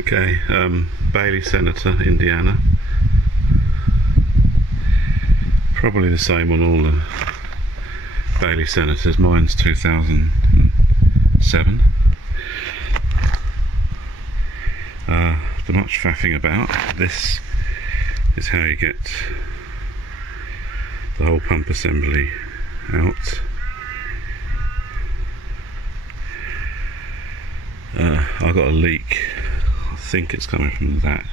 Okay, Bailey Senator, Indiana. Probably the same on all the Bailey Senators. Mine's 2007. Too much faffing about. This is how you get the whole pump assembly out. I got a leak. I think it's coming from that,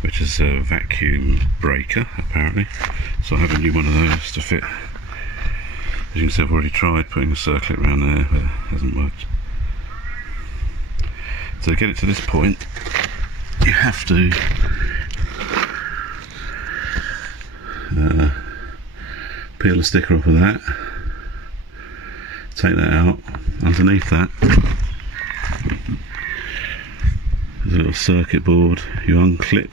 which is a vacuum breaker apparently, so I have a new one of those to fit. As you can see, I've already tried putting a circlet around there, but it hasn't worked. So to get it to this point, you have to peel the sticker off of that, take that out. Underneath that there's a little circuit board. You unclip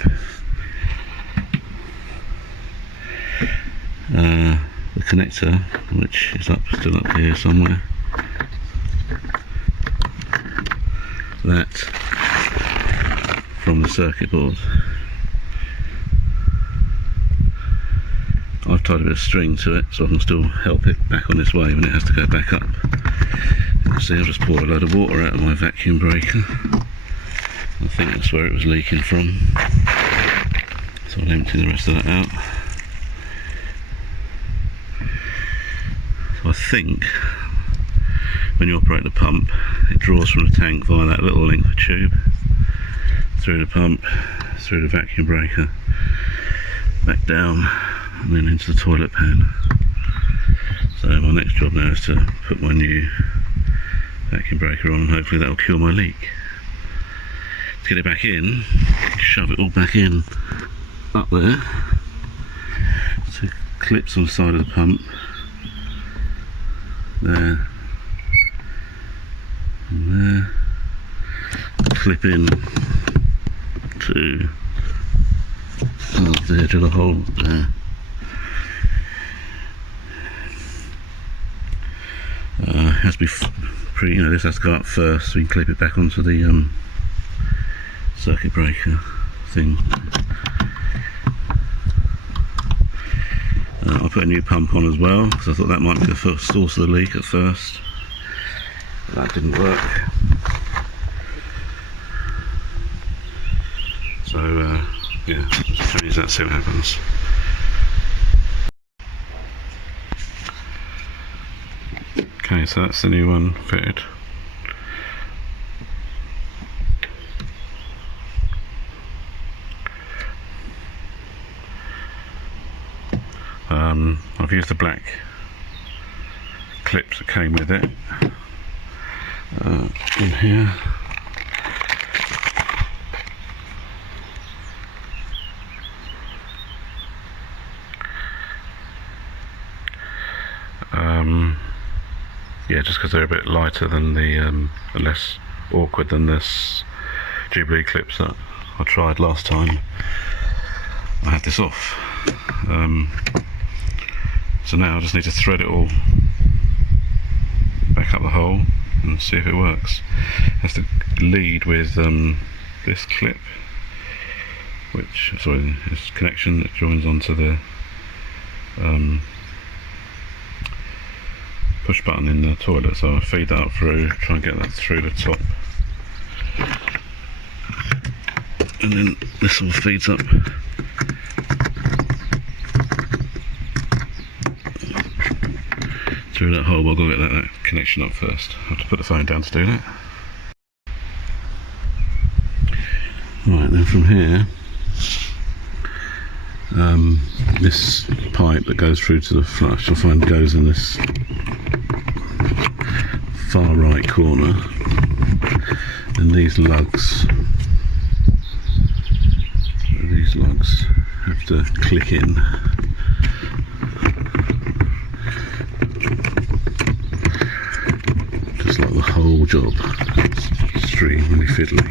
the connector, which is still up here somewhere. That from the circuit board. I've tied a bit of string to it so I can still help it back on its way when it has to go back up. You can see I've just poured a load of water out of my vacuum breaker. I think that's where it was leaking from, so I'll empty the rest of that out. So I think when you operate the pump, it draws from the tank via that little length of tube through the pump, through the vacuum breaker, back down and then into the toilet pan. So my next job now is to put my new vacuum breaker on, and hopefully that will cure my leak. To get it back in, shove it all back in up there. So clips on the side of the pump there and there, clip in to the edge of the hole there. It has to be this has to go up first, so you can clip it back onto the circuit breaker thing. I put a new pump on as well because I thought that might be the first source of the leak at first. That didn't work. So yeah, just change that, see what happens. Okay, so that's the new one fitted. I've used the black clips that came with it in here. Yeah, just because they're a bit lighter than the less awkward than this Jubilee clips that I tried last time. I had this off. So now I just need to thread it all back up the hole and see if it works. It has to lead with this clip, this connection that joins onto the push button in the toilet. So I feed that up through, try and get that through the top, and then this all feeds up through that hole. But I've got to get that connection up first. I have to put the phone down to do that. Right, then from here, this pipe that goes through to the flush, you'll find goes in this far right corner, and these lugs have to click in. Just like the whole job. It's extremely fiddly.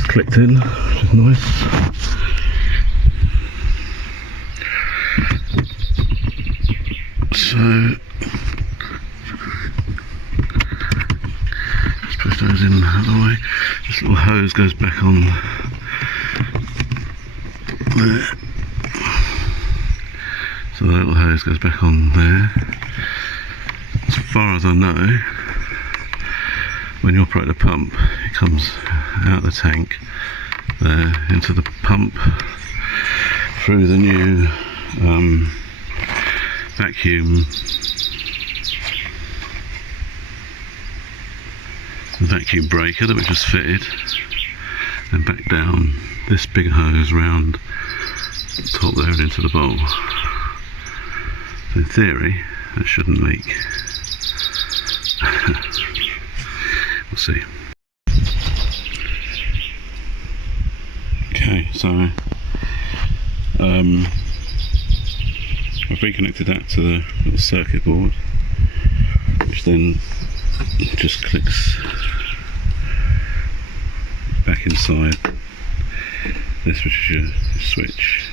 just clicked in, which is nice. So just push those in out of the way. This little hose goes back on there. So the little hose goes back on there. As far as I know, when you operate the pump, it comes out of the tank there into the pump through the new vacuum breaker that we just fitted, and back down this big hose round the top there and into the bowl. So in theory that shouldn't leak. We'll see. Okay, so I've reconnected that to the little circuit board, which then just clicks back inside this, which is your switch.